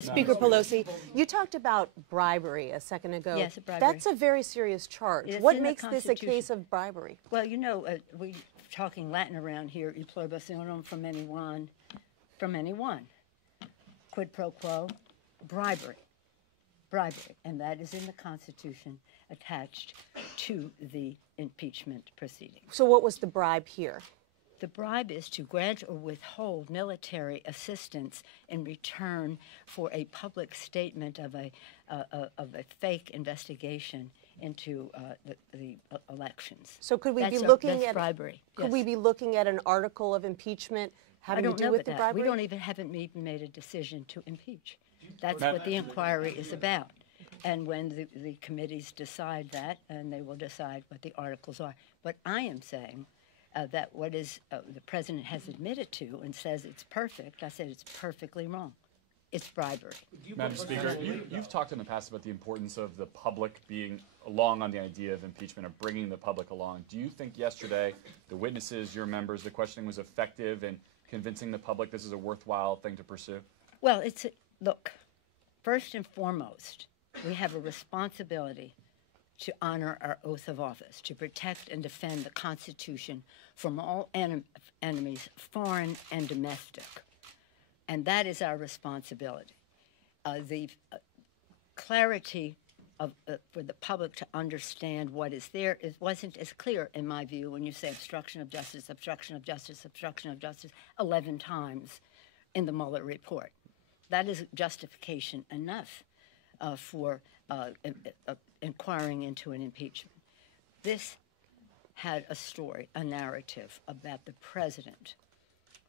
Speaker Pelosi, you talked about bribery a second ago. Yes, bribery. That's a very serious charge. It's What makes this a case of bribery? Well, you know, we talking Latin around here, e pluribus from anyone, quid pro quo, bribery, and that is in the Constitution attached to the impeachment proceeding. So what was the bribe here? The bribe is to grant or withhold military assistance in return for a public statement of a fake investigation into the elections. So could we That's be looking at bribery? Could Yes. we be looking at an article of impeachment having to do with the bribery? We haven't even made a decision to impeach. That's what the inquiry is about. And when the committees decide that, and they will decide what the articles are. But I am saying that what is the president has admitted to and says it's perfect, I said it's perfectly wrong. It's bribery. Madam Speaker, you've talked in the past about the importance of the public being along on the idea of impeachment, of bringing the public along. Do you think yesterday the witnesses, your members, the questioning was effective in convincing the public this is a worthwhile thing to pursue? Well, look, first and foremost, we have a responsibility to honor our oath of office, to protect and defend the Constitution from all enemies, foreign and domestic. And that is our responsibility. The clarity for the public to understand what is there wasn't as clear, in my view, when you say obstruction of justice, obstruction of justice, obstruction of justice 11 times in the Mueller report. That is justification enough for inquiring into an impeachment. This had a story, a narrative about the president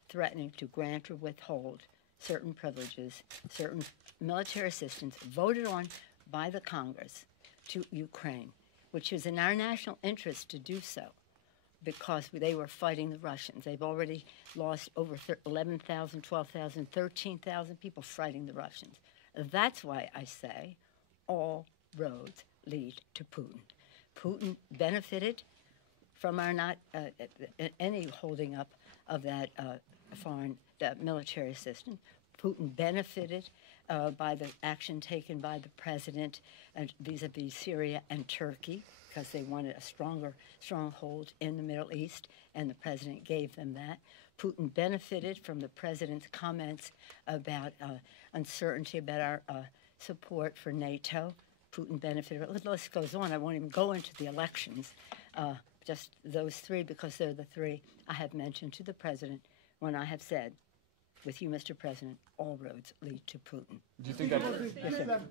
threatening to grant or withhold certain privileges, certain military assistance voted on by the Congress to Ukraine, which is in our national interest to do so because they were fighting the Russians. They've already lost over 11,000, 12,000, 13,000 people fighting the Russians. That's why I say all roads lead to Putin. Putin benefited from our not any holding up of that foreign military assistance. Putin benefited by the action taken by the president vis-a-vis Syria and Turkey because they wanted a stronger stronghold in the Middle East, and the president gave them that. Putin benefited from the president's comments about uncertainty about our support for NATO. Putin benefited. The list goes on. I won't even go into the elections, just those three, because they're the three I have mentioned to the president when I have said, with you, Mr. President, all roads lead to Putin. Do you think that...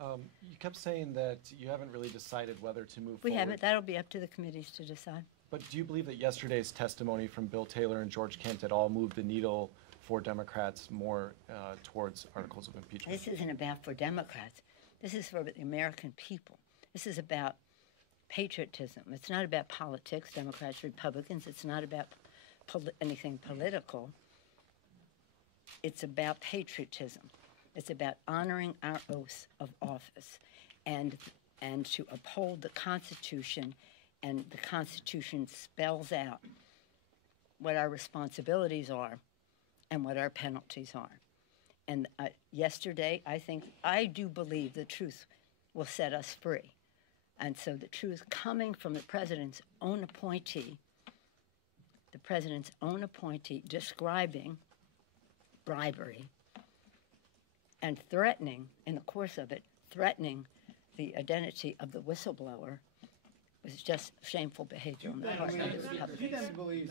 you kept saying that you haven't really decided whether to move forward. We haven't. That'll be up to the committees to decide. But do you believe that yesterday's testimony from Bill Taylor and George Kent at all moved the needle for Democrats more towards articles of impeachment? This isn't about for Democrats. This is for the American people. This is about patriotism. It's not about politics, Democrats, Republicans. It's not about anything political. It's about patriotism. It's about honoring our oath of office and to uphold the Constitution, and the Constitution spells out what our responsibilities are and what our penalties are. And yesterday, I do believe the truth will set us free. And so the truth coming from the president's own appointee, describing bribery and threatening, in the course of it, threatening the identity of the whistleblower was just shameful behavior on the part of the Republicans.